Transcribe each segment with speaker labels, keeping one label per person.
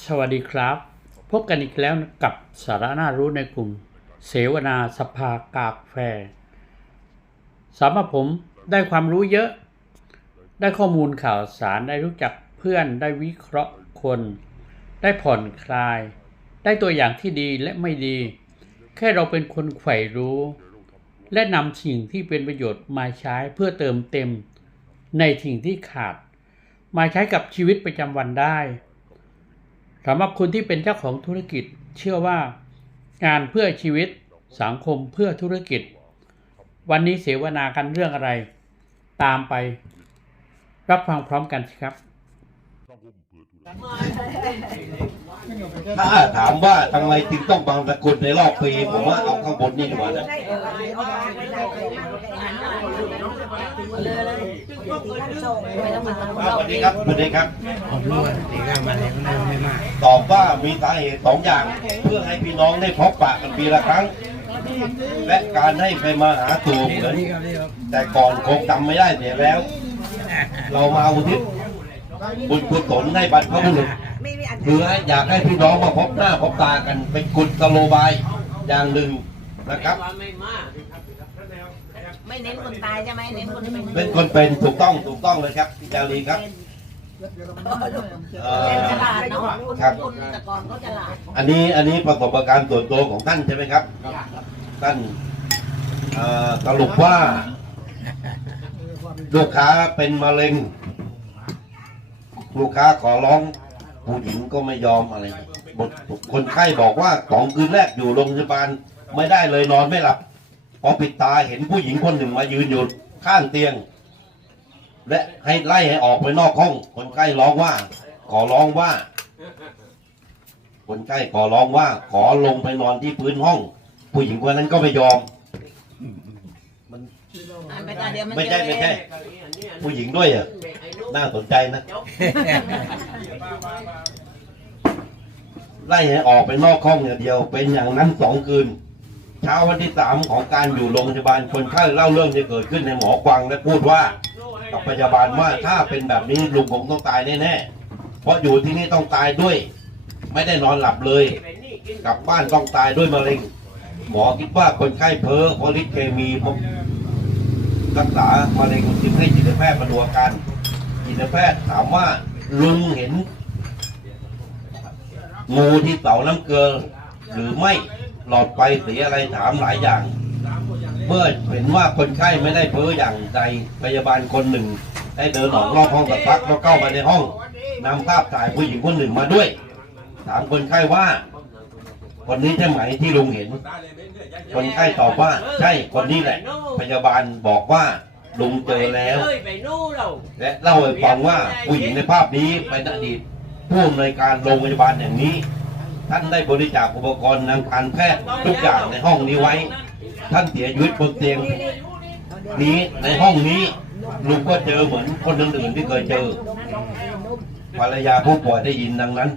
Speaker 1: สวัสดีครับ พบกันอีกแล้วกับสาระน่ารู้ในกลุ่ม เสวนาสภากากแฟสำหรับผมได้ความรู้เยอะ ได้ข้อมูลข่าวสารได้รู้จักเพื่อนได้วิเคราะห์คน ได้ผ่อนคลาย ได้ตัวอย่างที่ดีและไม่ดี แค่เราเป็นคนใฝ่รู้ และนำสิ่งที่เป็นประโยชน์มาใช้เพื่อเติมเต็ม ในสิ่งที่ขาด มาใช้กับชีวิตประจำวันได้ สำหรับคุณที่เป็นเจ้าของธุรกิจเชื่อว่า งานเพื่อชีวิตสังคมเพื่อธุรกิจ วันนี้เสวนากันเรื่องอะไร ตามไป รับฟังพร้อมกันสิครับ
Speaker 2: ถ้าถามว่าทำไมถึงต้องบางสกุลในรอบปี ผมว่าเอาข้างบนนี่ดีกว่านะ สวัสดีครับสวัสดีครับ
Speaker 3: ผมรู้ว่าตีข้างมาเนี่ยมันไม่มาก
Speaker 2: ตอบว่ามีสาเหตุสองอย่าง เพื่อให้พี่น้องได้พบปะกันปีละครั้ง และการให้ไปมาหาสู่เหมือน
Speaker 3: นี่ครับนี่ครับ
Speaker 2: แต่ก่อนคงจำไม่ได้เสียแล้ว เรามาอุทิศบุญกุศลให้บรรพบุรุษคือให้อยากให้พี่น้องมาพบหน้าพบตากันเป็นกุศโลบายอย่างหนึ่งนะครับ
Speaker 4: ไม่เน้นคนตายใช่ไหมเน้นคนเป็น
Speaker 2: เป็นคนเป็นถูกต้องถูกต้องเลยครับพี่จารีครับ เอ่
Speaker 4: เป็น
Speaker 2: อ
Speaker 4: ฉลาดเนาะคุณ
Speaker 2: ครับ
Speaker 4: คุณแต่ก่อนเขาฉลาด
Speaker 2: อันนี้อันนี้ประสบการณ์ส่วนตัวของท่านใช่ไหมครับ ท่านเอ่อสรุปว่า ลูกค้าเป็นมะเร็ง ลูกค้าขอร้องผู้หญิงก็ไม่ยอมอะไรบทคนไข้บอกว่าสองคืนแรกอยู่โรงพยาบาลไม่ได้เลยนอนไม่หลับ พอปิดตาเห็นผู้หญิงคนหนึ่งมายืนอยู่ข้างเตียง และให้ไล่ให้ออกไปนอกห้อง คนไข้ร้องว่า ขอร้องว่า คนไข้ขอร้องว่า ขอลงไปนอนที่พื้นห้อง ผู้หญิงคนนั้นก็ไม่ยอม
Speaker 4: อ่านไปตาเดียวมัน
Speaker 2: ไม่ใช่ไม่ใช่ ผู้หญิงด้วยอะน่าสนใจนะ ไล่ให้ออกไปนอกห้องอย่างเดียว เป็นอย่างนั้นสองคืน เช้าวันที่สามของการอยู่โรงพยาบาลคนไข้เล่าเรื่องที่เกิดขึ้นในหมอกวังและพูดว่ากับพยาบาลว่าถ้าเป็นแบบนี้ลุงคงต้องตายแน่ๆเพราะอยู่ที่นี่ต้องตายด้วย ไม่ได้นอนหลับเลย กลับบ้านต้องตายด้วยมะเร็ง หมอคิดว่าคนไข้เพ้อเพราะฤทธิ์เคมีรักษามะเร็งจึงให้จิตแพทย์มาดูอาการจิตแพทย์ถามว่าลุงเห็นงูที่เต่าน้ำเกลือหรือไม่ หลอดไฟสียอะไรถามหลายอย่าง เมื่อเห็นว่าคนไข้ไม่ได้เพ้ออย่างใดพยาบาลคนหนึ่ง ได้เดินออกนอกห้องสักพักแล้วเข้ามาในห้องนำภาพถ่ายผู้หญิงคนหนึ่งมาด้วย ถามคนไข้ว่าคนนี้ใช่ไหมที่ลุงเห็น คนไข้ตอบว่าใช่คนนี้แหละ พยาบาลบอกว่าลุงเจอแล้ว และเล่าให้ฟังว่าผู้หญิงในภาพนี้เป็นอดีตผู้อำนวยการโรงพยาบาลแห่งนี้ ท่านได้บริจาคอุปกรณ์ทางการแพทย์ทุกอย่างในห้องนี้ไว้ ท่านเสียชีวิตบนเตียงนี้ในห้องนี้ลุงก็เจอเหมือนคนอื่นๆที่เคยเจอ ภรรยาผู้ป่วยได้ยินดังนั้น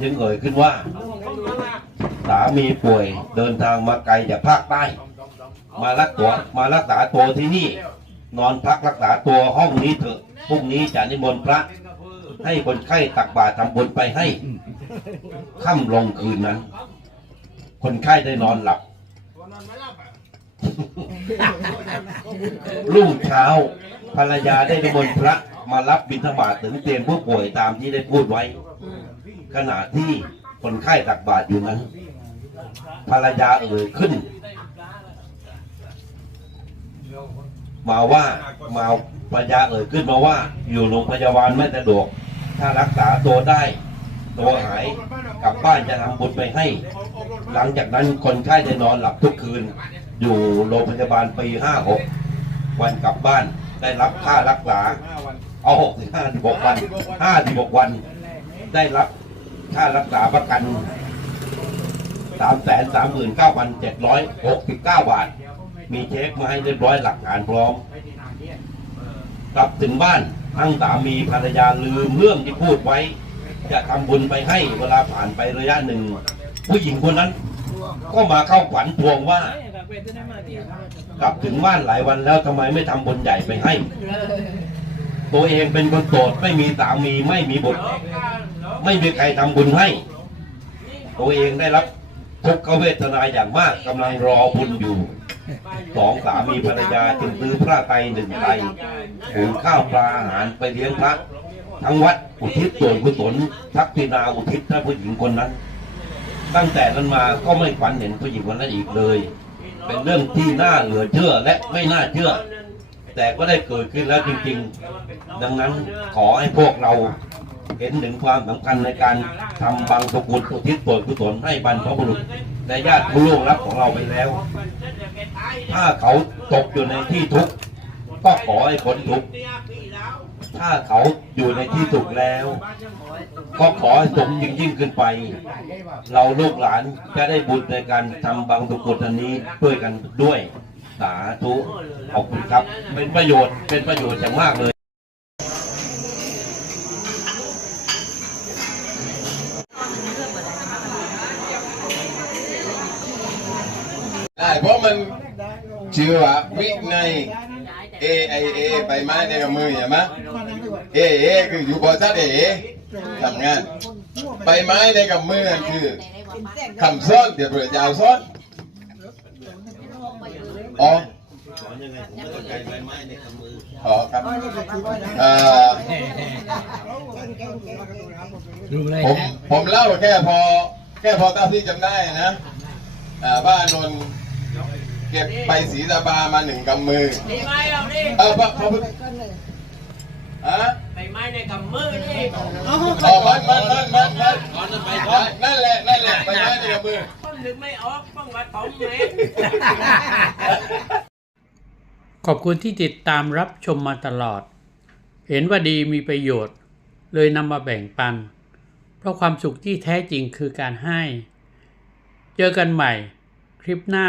Speaker 2: จึงเอ่ยขึ้นว่า สามีป่วยเดินทางมาไกลจากภาคใต้ มารักตัวมารักษาตัวที่นี่ นอนพักรักษาตัวห้องนี้เถอะพรุ่งนี้จะนิมนต์พระ ให้คนไข้ตักบาตรทำบุญไปให้ ค่ำลงคืนนั้น คนไข้ได้นอนหลับ รุ่งเช้า ภรรยาได้นิมนต์พระมารับบิณฑบาตถึงเตียงผู้ป่วยตามที่ได้พูดไว้ ขณะที่คนไข้ตักบาตรอยู่นั้น ภรรยาเอ่ยขึ้น มาว่ามาภรรยาเอ่ยขึ้นมาว่า อยู่โรงพยาบาลไม่สะดวก ถ้ารักษาตัวได้ ตัวหายกลับบ้านจะทำบุญไปให้ หลังจากนั้นคนไข้ได้นอนหลับทุกคืน อยู่โรงพยาบาลปีห้าหกวันกลับบ้านได้รับค่ารักษา เอาหกสิบห้าสิบหกวันห้าสิบหกวัน ได้รับค่ารักษาประกันสามแสนสามหมื่นเก้าพันเจ็ดร้อยหกสิบเก้าบาท มีเช็คมาให้เรียบร้อยหลักฐานพร้อม กลับถึงบ้านทั้งสามีภรรยาลืมเรื่องที่พูดไว้ จะทำบุญไปให้เวลาผ่านไประยะหนึ่ง ผู้หญิงคนนั้น ก็มาเข้าฝันทวงว่า กลับถึงบ้านหลายวันแล้วทำไมไม่ทำบุญใหญ่ไปให้ ตัวเองเป็นคนโสดไม่มีสามีไม่มีบุตรไม่มีใครทำบุญให้ ตัวเองได้รับทุกขเวทนาอย่างมากกำลังรอบุญอยู่สองสามีภรรยาจึงซื้อพระไตรหนึ่งไตรหุงข้าวปลาอาหารไปเลี้ยงพระ ทั้งวัดอุทิศส่วนกุศลทักษิณาอุทิศให้ผู้หญิงคนนั้น ตั้งแต่นั้นมาก็ไม่ฝันเห็นผู้หญิงคนนั้นอีกเลย เป็นเรื่องที่น่าเหลือเชื่อและไม่น่าเชื่อ แต่ก็ได้เกิดขึ้นแล้วจริงๆ ดังนั้นขอให้พวกเราเห็นถึงความสำคัญในการทำบังสกุลอุทิศส่วนกุศลให้บรรพบุรุษและญาติผู้ล่วงลับของเราไปแล้ว ถ้าเขาตกอยู่ในที่ทุกข์ก็ขอให้พ้นทุกข์ ถ้าเขาอยู่ในที่สุขแล้ว ก็ขอให้สมยิ่งยิ่งขึ้นไป เราลูกหลานจะได้บุญในการทำบางสุกุลอันนี้ด้วยกันด้วยสาธุขอบคุณครับ เป็นประโยชน์เป็นประโยชน์อย่างมากเลย
Speaker 5: ได้เพราะมันชื่อว่าวิใน A I A ใบไม้ในกำมือใช่ไหม A A คืออยู่บนทัด A ทำงานใบไม้ในกำมือนั่นคือคำซ้อนเดี๋ยวเปิดยาวซ้อนอ๋ออ๋อครับเอ่อ
Speaker 3: รู้เลย
Speaker 5: ผมผมเล่าแค่พอ แค่พอเท่าที่จำได้นะอ่าบ้านนนท์เก็บใบสีตาบามาหนึ่งกำมือ
Speaker 6: ดีไหมเอาดิ
Speaker 5: เออพระพระพุทธฮะ
Speaker 6: ใบไม้ในกำมือนี่
Speaker 5: อ๋อมันมันมันมันมันนั่นแหละนั่นแหละใบไม้ในกำมือ
Speaker 6: ต้นนึกไม่ออกต้องมาตอมเมตร
Speaker 1: ขอบคุณที่ติดตามรับชมมาตลอด เห็นว่าดีมีประโยชน์ เลยนำมาแบ่งปัน เพราะความสุขที่แท้จริงคือการให้ เจอกันใหม่ คลิปหน้า